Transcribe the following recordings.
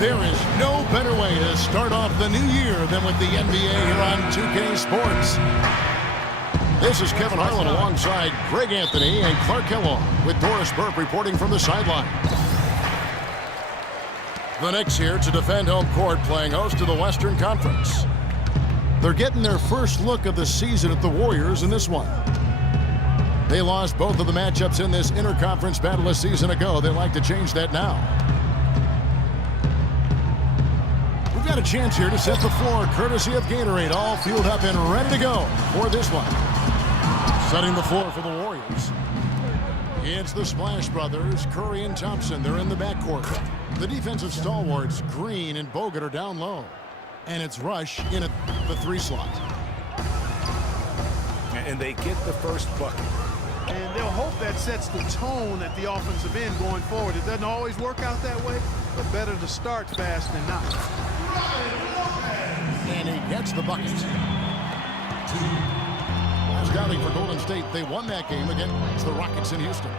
There is no better way to start off the new year than with the NBA here on 2K Sports. This is Kevin Harlan alongside Greg Anthony and Clark Kellogg with Doris Burke reporting from the sideline. The Knicks here to defend home court, playing host to the Western Conference. They're getting their first look of the season at the Warriors in this one. They lost both of the matchups in this interconference battle a season ago. They'd like to change that now. We've got a chance here to set the floor, courtesy of Gatorade, all fueled up and ready to go for this one. Setting the floor for the Warriors. It's the Splash Brothers, Curry and Thompson. They're in the backcourt. The defensive stalwarts, Green and Bogut, are down low. And it's Rush in at the 3 slot. And they get the first bucket. And they'll hope that sets the tone at the offensive end going forward. It doesn't always work out that way, but better to start fast than not. And he gets the bucket. Scouting for Golden State. They won that game against the Rockets in Houston.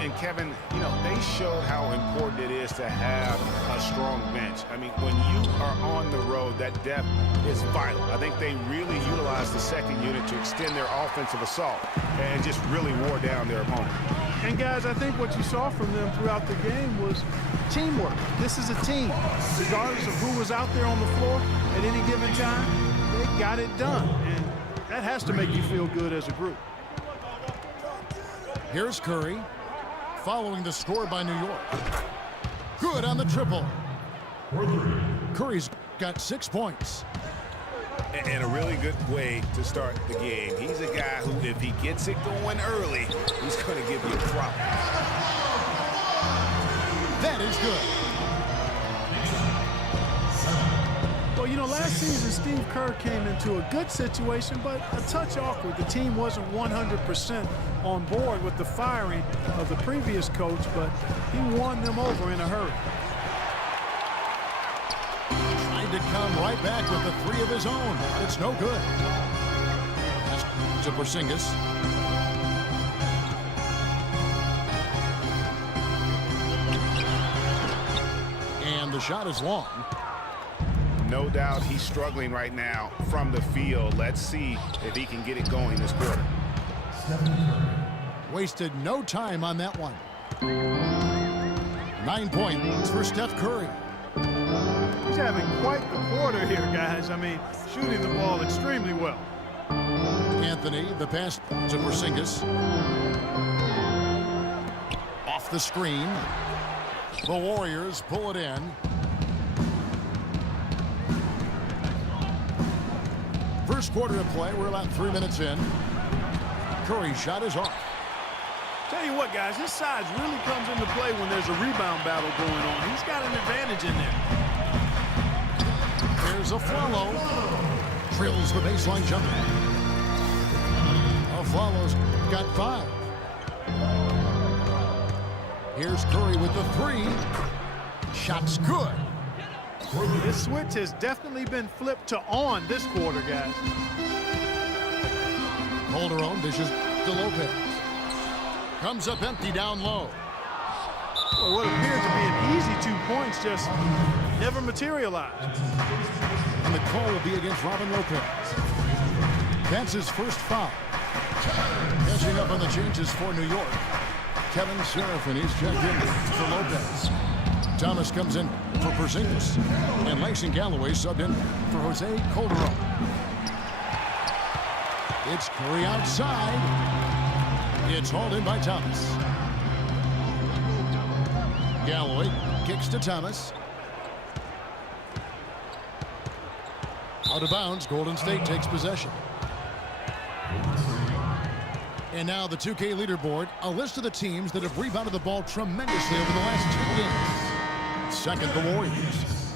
And Kevin, you know, they showed how important it is to have a strong bench. I mean, when you are on the road, that depth is vital. I think they really utilized the second unit to extend their offensive assault and just really wore down their opponent. And guys, I think what you saw from them throughout the game was teamwork. This is a team. Regardless of who was out there on the floor at any given time, they got it done. And that has to make you feel good as a group. Here's Curry, following the score by New York. Good on the triple. Curry's got 6 points. And a really good way to start the game. He's a guy who, if he gets it going early, he's going to give you a problem. That is good. Well, you know, last season, Steve Kerr came into a good situation, but a touch awkward. The team wasn't 100% on board with the firing of the previous coach, but he won them over in a hurry. Trying to come right back with the 3 of his own, but it's no good. That's to Porzingis. And the shot is long. No doubt he's struggling right now from the field. Let's see if he can get it going this quarter. Wasted no time on that one. 9 points for Steph Curry. He's having quite the quarter here, guys. I mean, shooting the ball extremely well. Anthony, the pass to Porzingis. Off the screen. The Warriors pull it in. First quarter of play, we're about 3 minutes in. Curry's shot is off. Tell you what, guys, his size really comes into play when there's a rebound battle going on. He's got an advantage in there. There's a Afflalo. Drills the baseline jumper. Afflalo's got 5. Here's Curry with the 3. Shot's good. This switch has definitely been flipped to on this quarter, guys. Calderon dishes to Lopez. Comes up empty down low. Well, what appeared to be an easy 2 points just never materialized. And the call will be against Robin Lopez. That's his first foul. Catching up on the changes for New York. Kevin Seraphin, he's checked in for Lopez. Thomas comes in for Porzingis. And Langston Galloway subbed in for Jose Calderon. It's Curry outside. It's hauled in by Thomas. Galloway kicks to Thomas. Out of bounds, Golden State takes possession. And now the 2K leaderboard, a list of the teams that have rebounded the ball tremendously over the last 2 games. Second, the Warriors.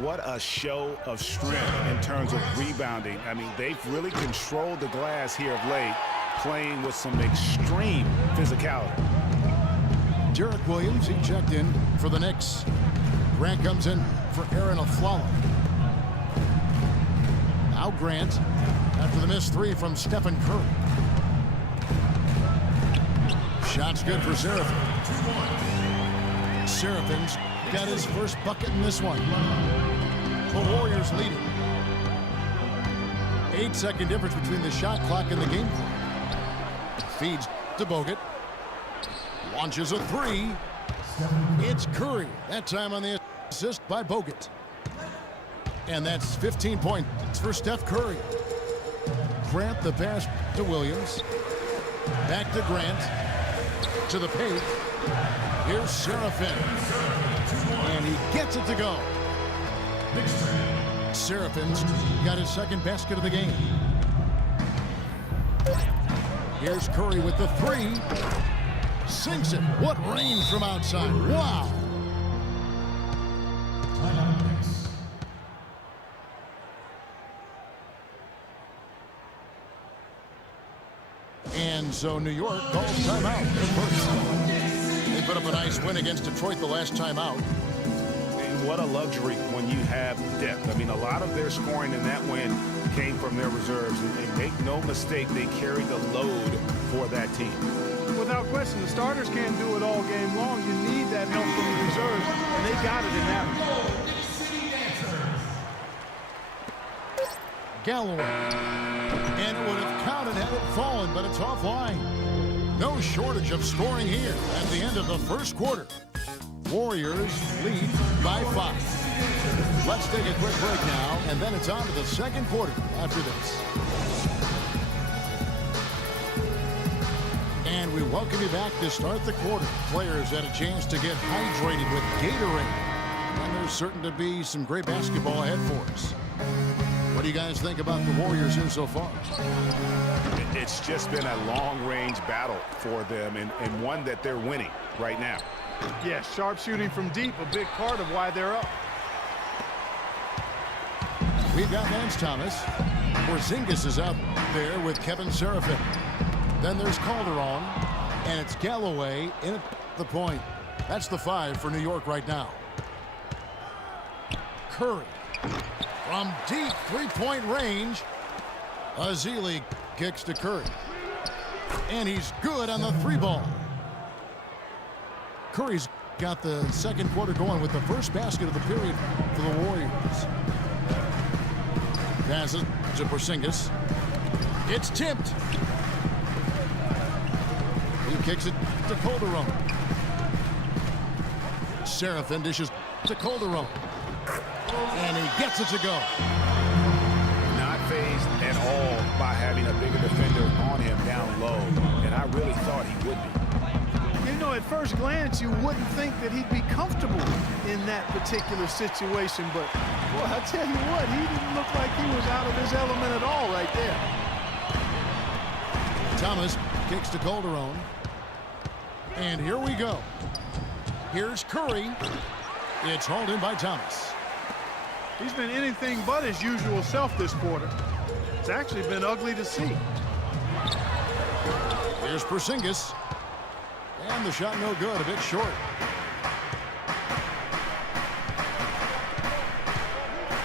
What a show of strength in terms of rebounding. I mean, they've really controlled the glass here of late, playing with some extreme physicality. Derek Williams, he checked in for the Knicks. Grant comes in for Aaron Afflalo. Now Grant after the missed 3 from Stephen Curry. Shot's good for Seraphin. Seraphin's got his first bucket in this one. The Warriors lead it. 8-second difference between the shot clock and the game clock. Feeds to Bogut. Launches a three. It's Curry. That time on the assist by Bogut. And that's 15 points for Steph Curry. Grant the pass to Williams. Back to Grant. To the paint. Here's Seraphin. And he gets it to go. Seraphin's got his second basket of the game. Here's Curry with the three. Sinks it. What range from outside. Wow. And so New York calls timeout. They put up a nice win against Detroit the last time out. And what a luxury when you have depth. I mean, a lot of their scoring in that win came from their reserves. And make no mistake, they carried the load for that team. Without question, the starters can't do it all game long. You need that help from the reserves, and they got it in that one. Galloway. And it would have counted had it fallen, but it's offline. No shortage of scoring here at the end of the first quarter. Warriors lead by 5. Let's take a quick break now, and then it's on to the second quarter after this. And we welcome you back to start the quarter. Players had a chance to get hydrated with Gatorade. And there's certain to be some great basketball ahead for us. What do you guys think about the Warriors here so far? It's just been a long-range battle for them and one that they're winning right now. Yeah, sharp shooting from deep, a big part of why they're up. We've got Lance Thomas. Porzingis is out there with Kevin Seraphin. Then there's Calderon, and it's Galloway in at the point. That's the 5 for New York right now. Curry. From deep three-point range, Ezeli kicks to Curry. And he's good on the three ball. Curry's got the second quarter going with the first basket of the period for the Warriors. Passes to Porzingis. It's tipped. He kicks it to Calderon. Seraphin dishes to Calderon. And he gets it to go. Not fazed at all by having a bigger defender on him down low. And I really thought he would be. You know, at first glance, you wouldn't think that he'd be comfortable in that particular situation. But, boy, I tell you what, he didn't look like he was out of his element at all right there. Thomas kicks to Calderon. And here we go. Here's Curry. It's hauled in by Thomas. He's been anything but his usual self this quarter. It's actually been ugly to see. Here's Porzingis. And the shot no good, a bit short.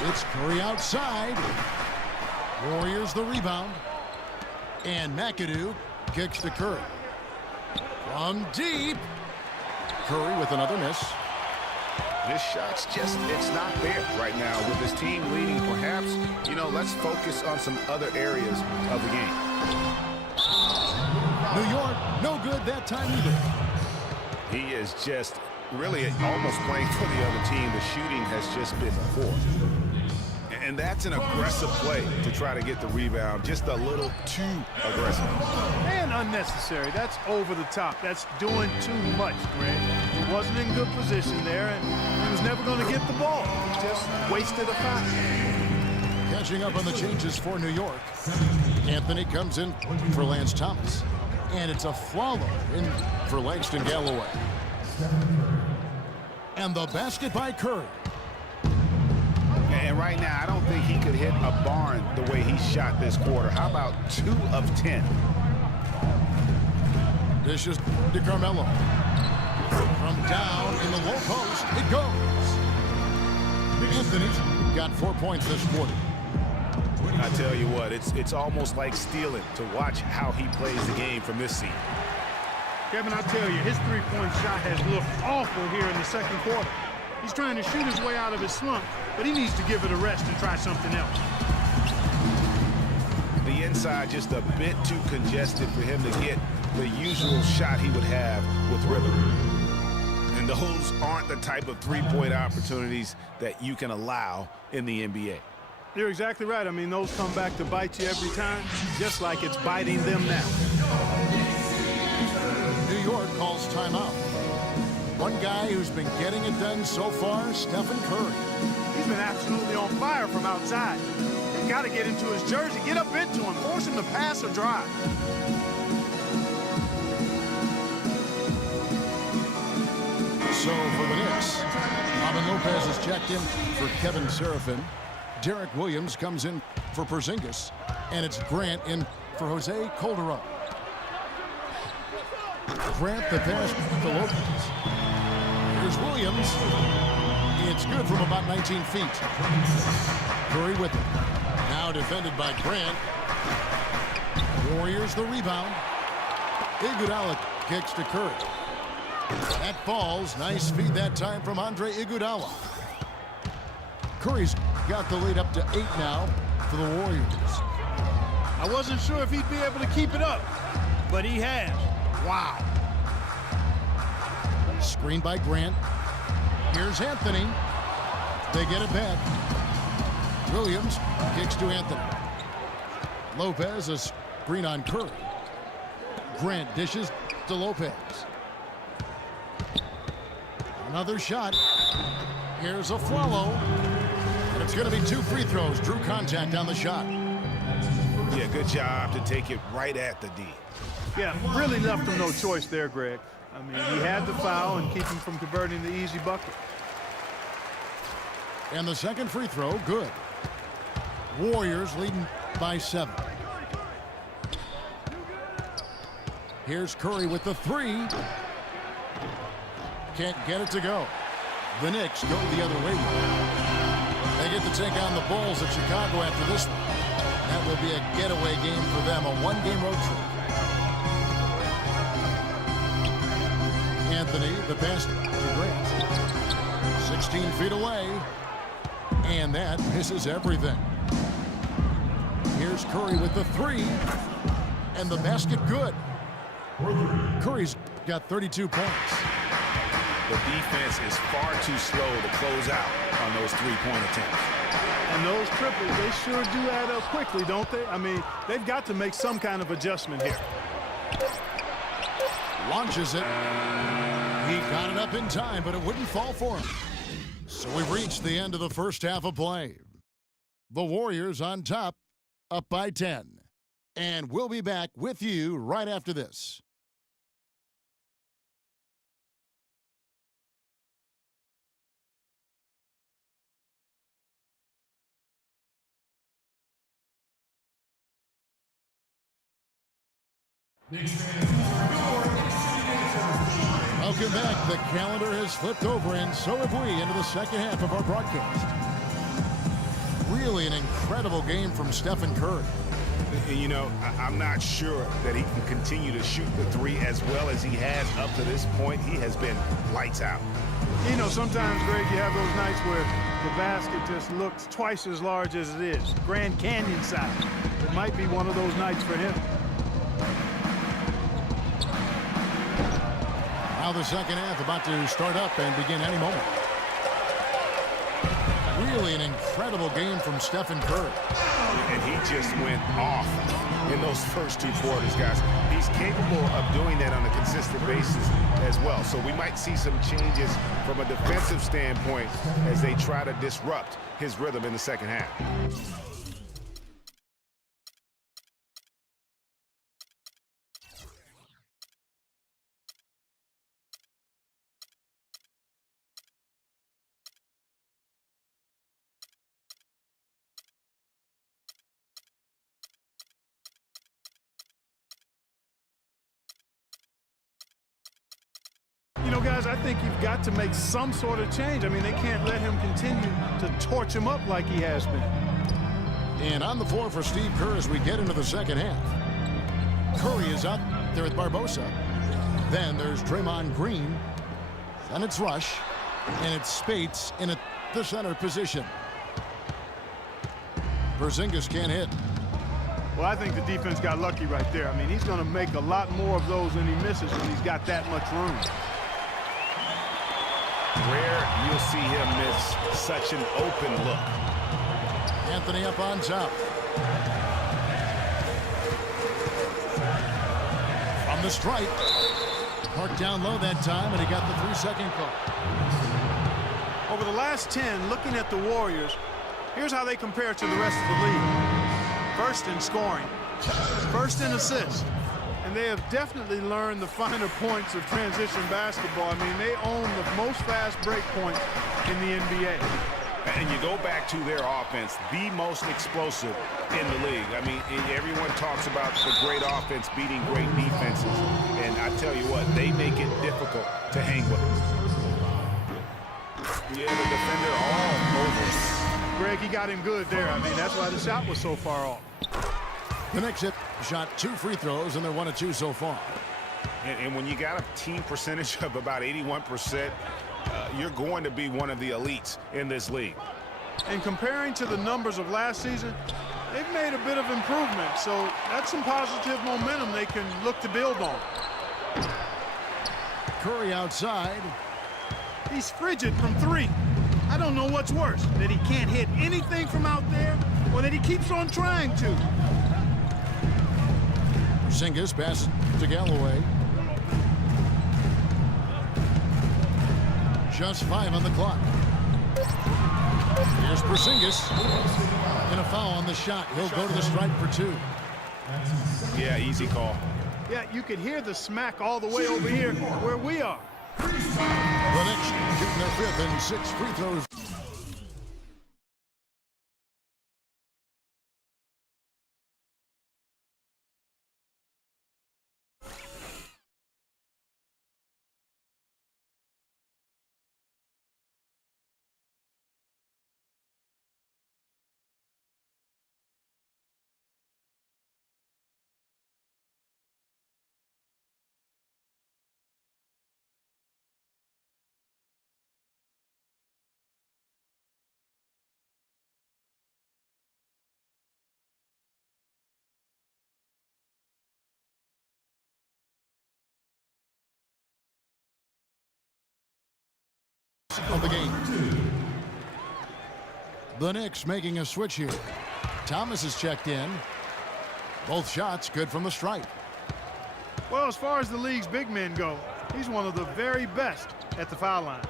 It's Curry outside. Warriors the rebound. And McAdoo kicks to Curry. From deep. Curry with another miss. This shot's just, it's not there right now with this team leading. Perhaps, you know, let's focus on some other areas of the game. New York, no good that time either. He is just really almost playing for the other team. The shooting has just been poor. And that's an aggressive play to try to get the rebound. Just a little too aggressive. And unnecessary. That's over the top. That's doing too much, Greg. He wasn't in good position there, and he was never going to get the ball. He just wasted a foul. Catching up on the changes for New York. Anthony comes in for Lance Thomas. And it's a follow in for Langston Galloway. And the basket by Curry. And right now, I don't think he could hit a barn the way he shot this quarter. How about 2 of 10? Dishes to Carmelo. From down in the low post, it goes. Anthony's got 4 points this quarter. I tell you what, it's almost like stealing to watch how he plays the game from this seat. Kevin, I tell you, his three-point shot has looked awful here in the second quarter. He's trying to shoot his way out of his slump, but he needs to give it a rest and try something else. The inside just a bit too congested for him to get the usual shot he would have with rhythm. And those aren't the type of three-point opportunities that you can allow in the NBA. You're exactly right. I mean, those come back to bite you every time, just like it's biting them now. New York calls timeout. One guy who's been getting it done so far, Stephen Curry. He's been absolutely on fire from outside. You've got to get into his jersey, get up into him, force him to pass or drive. So for the Knicks, Robin Lopez is checked in for Kevin Seraphin. Derek Williams comes in for Porzingis, and it's Grant in for Jose Calderon. Grant the pass to Lopez. Here's Williams. It's good from about 19 feet. Curry with it. Now defended by Grant. Warriors the rebound. Iguodala kicks to Curry. That falls. Nice feed that time from Andre Iguodala. Curry's got the lead up to 8 now for the Warriors. I wasn't sure if he'd be able to keep it up, but he has. Wow. Screen by Grant. Here's Anthony. They get it back. Williams kicks to Anthony. Lopez, a screen on Curry. Grant dishes to Lopez. Another shot. Here's a follow. And it's going to be 2 free throws. Drew contact on the shot. Yeah, good job to take it right at the D. Yeah, really left him no choice there, Greg. I mean, he had the foul and keep him from converting the easy bucket. And the second free throw, good. Warriors leading by 7. Here's Curry with the 3. Can't get it to go. The Knicks go the other way. They get to take on the Bulls at Chicago after this one. That will be a getaway game for them, a 1-game road trip. Anthony, the pass to Grant. 16 feet away. And that misses everything. Here's Curry with the 3. And the basket good. Curry's got 32 points. The defense is far too slow to close out on those three-point attempts. And those triples, they sure do add up quickly, don't they? I mean, they've got to make some kind of adjustment here. Launches it. He got it up in time, but it wouldn't fall for him. So we've reached the end of the first half of play. The Warriors on top, up by 10. And we'll be back with you right after this. Welcome back. The calendar has flipped over, and so have we, into the second half of our broadcast. Really an incredible game from Stephen Curry. You know, I'm not sure that he can continue to shoot the 3 as well as he has up to this point. He has been lights out. You know, sometimes, Greg, you have those nights where the basket just looks twice as large as it is. Grand Canyon size. It might be one of those nights for him. Now the second half about to start up and begin any moment. Really an incredible game from Stephen Curry. And he just went off in those first 2 quarters, guys. He's capable of doing that on a consistent basis as well. So we might see some changes from a defensive standpoint as they try to disrupt his rhythm in the second half. You know, guys, I think you've got to make some sort of change. I mean, they can't let him continue to torch him up like he has been. And on the floor for Steve Kerr as we get into the second half. Curry is out there with Barbosa. Then there's Draymond Green. Then it's Rush. And it's Spates in the center position. Porzingis can't hit. Well, I think the defense got lucky right there. I mean, he's going to make a lot more of those than he misses when he's got that much room. Rare you'll see him miss such an open look. Anthony up on top. From the stripe. Parked down low that time, and he got the 3-second call. Over the last 10, looking at the Warriors, here's how they compare to the rest of the league. First in scoring, first in assists, and they have definitely learned the finer points of transition basketball. I mean, they own the most fast break points in the NBA. And you go back to their offense, the most explosive in the league. I mean, everyone talks about the great offense beating great defenses. And I tell you what, they make it difficult to hang with them. Yeah, the defender all over. Greg, he got him good there. I mean, that's why the shot was so far off. The next hit shot 2 free throws, and they're 1 of 2 so far. And when you got a team percentage of about 81%, you're going to be one of the elites in this league. And comparing to the numbers of last season, they've made a bit of improvement. So that's some positive momentum they can look to build on. Curry outside. He's frigid from 3. I don't know what's worse, that he can't hit anything from out there or that he keeps on trying to. Porzingis passes to Galloway. Just 5 on the clock. Here's Porzingis. And a foul on the shot. He'll go to the stripe for 2. Yeah, easy call. Yeah, you could hear the smack all the way over here where we are. The Knicks shooting their 5th and 6th free throws. Of the game. The Knicks making a switch here. Thomas is checked in. Both shots good from the stripe. Well, as far as the league's big men go, he's one of the very best at the foul line.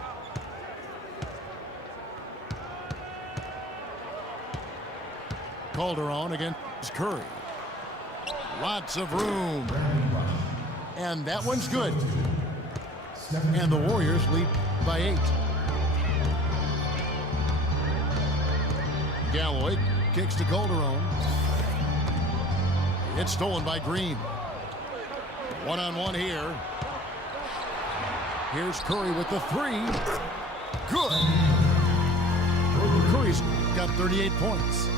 Calderon against Curry. Lots of room. And that one's good. And the Warriors lead by 8. Galloway kicks to Calderon. It's stolen by Green. 1-on-1 here. Here's Curry with the 3. Good. Curry's got 38 points.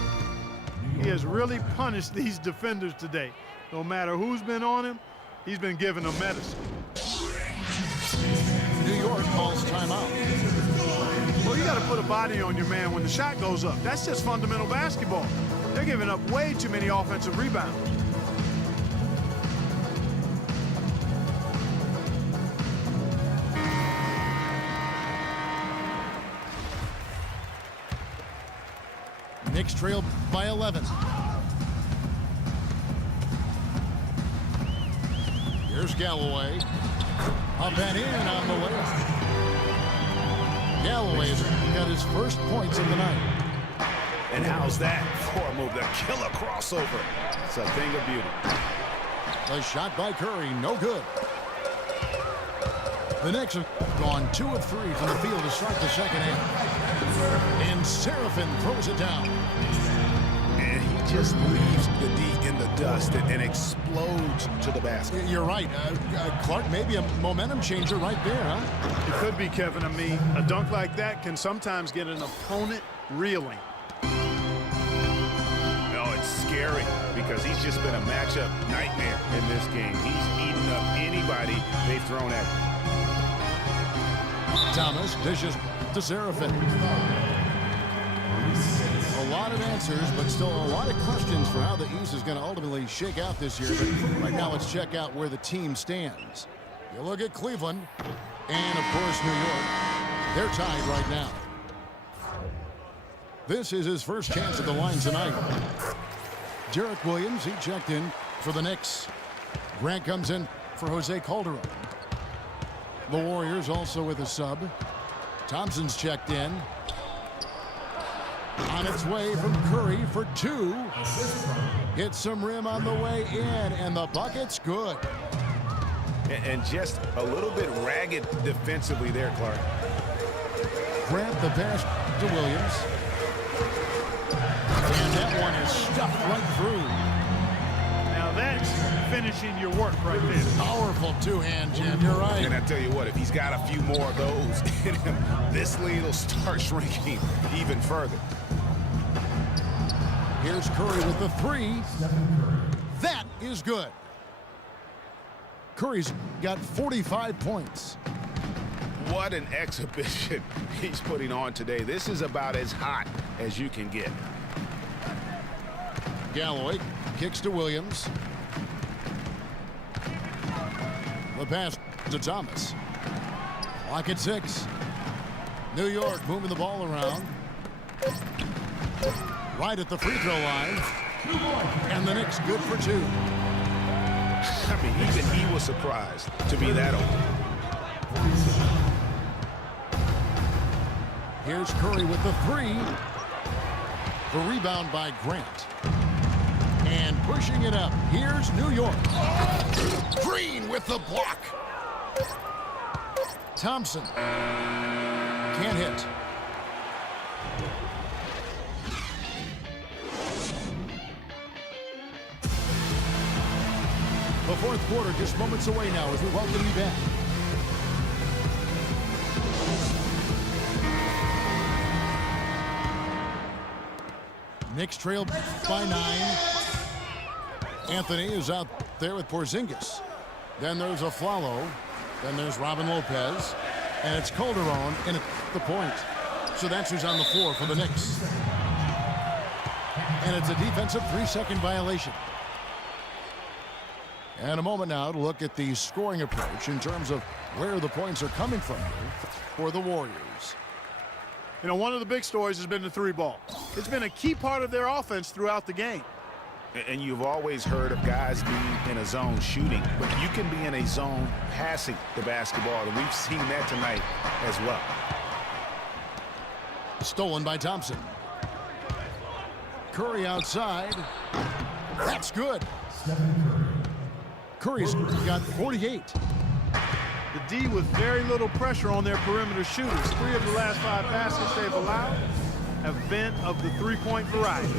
He has really punished these defenders today. No matter who's been on him, he's been giving them medicine. New York calls timeout. Well, you got to put a body on your man when the shot goes up. That's just fundamental basketball. They're giving up way too many offensive rebounds. Knicks trail by 11. Here's Galloway. Up and in on the way. Galloway's got his first points of the night. And how's that for a move? The killer crossover. It's a thing of beauty. The shot by Curry, no good. The Knicks have gone 2 of 3 from the field to start the second half. And Seraphin throws it down. And he just leaves the D in the dust and explodes to the basket. You're right. Clark, maybe a momentum changer right there, huh? It could be, Kevin. I mean, a dunk like that can sometimes get an opponent reeling. No, it's scary because he's just been a matchup nightmare in this game. He's eaten up anybody they've thrown at him. Thomas dishes to Seraphin. A lot of answers, but still a lot of questions for how the East is going to ultimately shake out this year. But right now, let's check out where the team stands. You look at Cleveland and, of course, New York. They're tied right now. This is his first chance at the line tonight. Derek Williams, he checked in for the Knicks. Grant comes in for Jose Calderon. The Warriors also with a sub. Thompson's checked in. On its way from Curry for two. Hits some rim on the way in, and the bucket's good. And just a little bit ragged defensively there, Clark. Grant the pass to Williams. And that one is stuffed right through. Now that's finishing your work right there. Powerful two-hand jam, you're right. And I tell you what, if he's got a few more of those in him, this lead will start shrinking even further. Here's Curry with the three. That is good. Curry's got 45 points. What an exhibition he's putting on today. This is about as hot as you can get. Galloway kicks to Williams. The pass to Thomas. Clock at 6. New York moving the ball around. Right at the free throw line. And the Knicks good for two. I mean, even he was surprised to be that open. Here's Curry with the three. The rebound by Grant. And pushing it up. Here's New York. Green with the block. Thompson. Can't hit. The fourth quarter just moments away now as we welcome you back. Knicks trail by 9. Anthony is out there with Porzingis. Then there's Aflalo. Then there's Robin Lopez. And it's Calderon in at the point. So that's who's on the floor for the Knicks. And it's a defensive 3-second violation. And a moment now to look at the scoring approach in terms of where the points are coming from for the Warriors. You know, one of the big stories has been the three ball. It's been a key part of their offense throughout the game. And you've always heard of guys being in a zone shooting, but you can be in a zone passing the basketball, and we've seen that tonight as well. Stolen by Thompson. Curry outside. That's good. Curry's got 48. The D with very little pressure on their perimeter shooters. 3 of the last 5 baskets they've allowed have been of the three-point variety.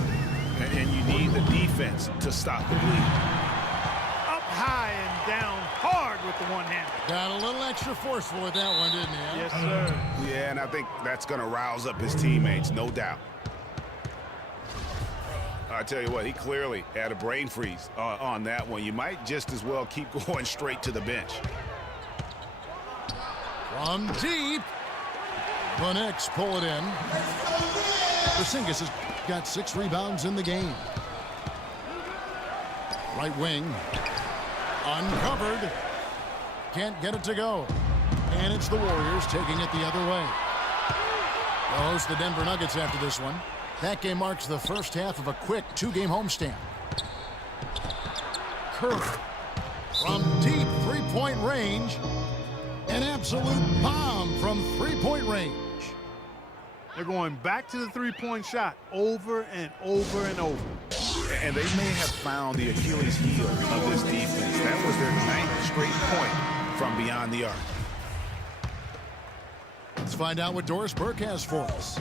And you need the defense to stop the bleed. Up high and down hard with the one-hander. Got a little extra forceful with that one, didn't he? Yes, sir. Yeah, and I think that's going to rouse up his teammates, no doubt. I tell you what, he clearly had a brain freeze on that one. You might just as well keep going straight to the bench. From deep. The Knicks pull it in. Porzingis has got 6 rebounds in the game. Right wing. Uncovered. Can't get it to go. And it's the Warriors taking it the other way. They'll host the Denver Nuggets after this one. That game marks the first half of a quick 2-game homestand. Curry from deep 3-point range. An absolute bomb from 3-point range. They're going back to the three-point shot over and over and over. And they may have found the Achilles heel of this defense. That was their 9th straight point from beyond the arc. Let's find out what Doris Burke has for us.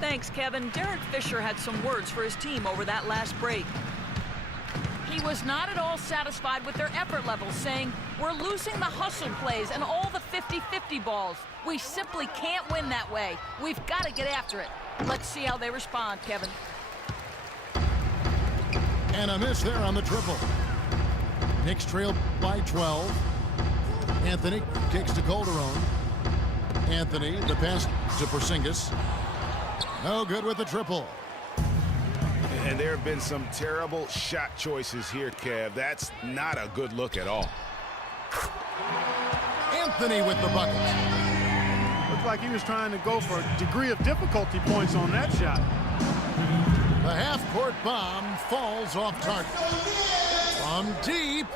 Thanks, Kevin. Derek Fisher had some words for his team over that last break. He was not at all satisfied with their effort levels, saying, "We're losing the hustle plays and all the 50-50 balls. We simply can't win that way. We've got to get after it." Let's see how they respond, Kevin. And a miss there on the triple. Knicks trail by 12. Anthony kicks to Calderon. Anthony, the pass to Porzingis. No good with the triple. And there have been some terrible shot choices here, Kev. That's not a good look at all. Anthony with the bucket. Looked like he was trying to go for a degree of difficulty points on that shot. The half-court bomb falls off target. From deep.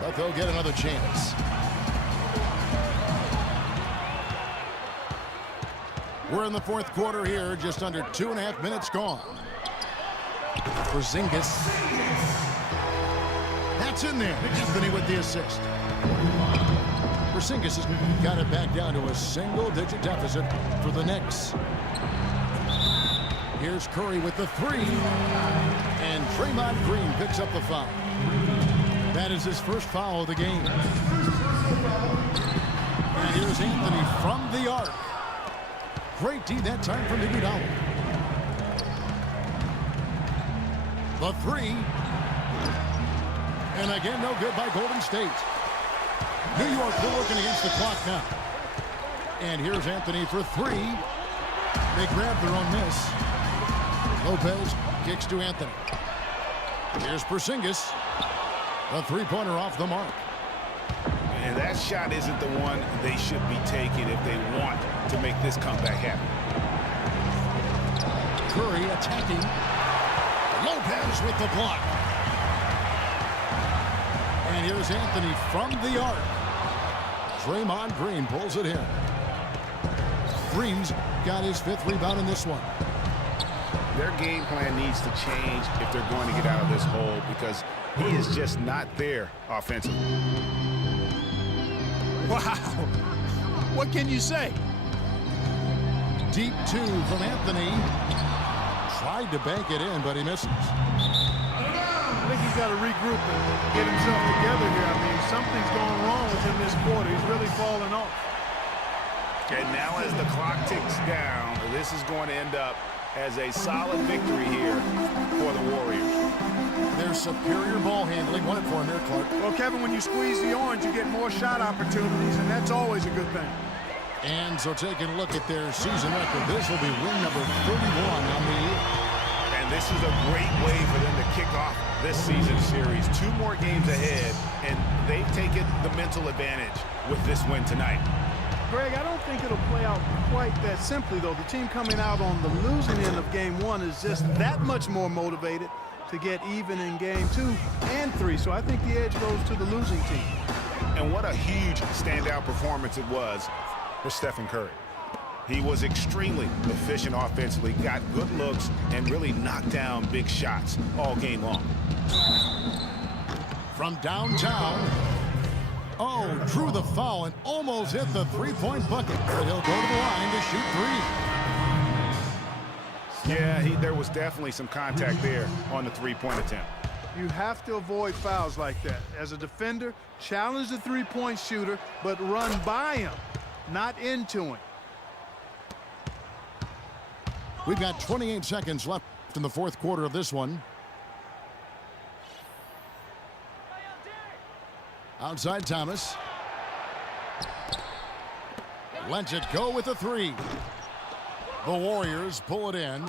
But they'll get another chance. We're in the fourth quarter here, just under 2.5 minutes gone. Porzingis. That's in there. Anthony with the assist. Porzingis has got it back down to a single-digit deficit for the Knicks. Here's Curry with the three. And Draymond Green picks up the foul. That is his first foul of the game. And here's Anthony from the arc. Great D that time from Iguodala. The three. And again, no good by Golden State. New York, they're working against the clock now. And here's Anthony for three. They grab their own miss. Lopez kicks to Anthony. Here's Porzingis. The three-pointer off the mark. And that shot isn't the one they should be taking if they want to make this comeback happen. Curry attacking. Lopez with the block. And here's Anthony from the arc. Draymond Green pulls it in. Green's got his 5th rebound in this one. Their game plan needs to change if they're going to get out of this hole because he is just not there offensively. Wow. What can you say? Deep two from Anthony. Tried to bank it in, but he misses. I think he's got to regroup and get himself together here. I mean, something's going wrong with him this quarter. He's really falling off. And now as the clock ticks down, this is going to end up as a solid victory here for the Warriors. Their superior ball handling. Won it for him there, Clark. Well, Kevin, when you squeeze the orange, you get more shot opportunities, and that's always a good thing. And so taking a look at their season record, this will be win number 31 on the year. And this is a great way for them to kick off this season series. 2 more games ahead, and they've taken the mental advantage with this win tonight. Greg, I don't think it'll play out quite that simply, though. The team coming out on the losing end of game 1 is just that much more motivated to get even in game 2 and 3. So I think the edge goes to the losing team. And what a huge standout performance it was for Stephen Curry. He was extremely efficient offensively, got good looks, and really knocked down big shots all game long. From downtown. Oh, drew the foul and almost hit the three-point bucket. But he'll go to the line to shoot 3. Yeah, there was definitely some contact there on the three-point attempt. You have to avoid fouls like that. As a defender, challenge the three-point shooter, but run by him, not into him. We've got 28 seconds left in the fourth quarter of this one. Outside Thomas. Lets it go with the three. The Warriors pull it in.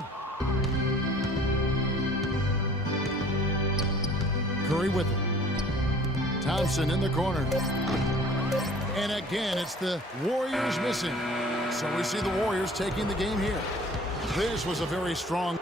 Curry with it. Thompson in the corner. And again, it's the Warriors missing. So we see the Warriors taking the game here. This was a very strong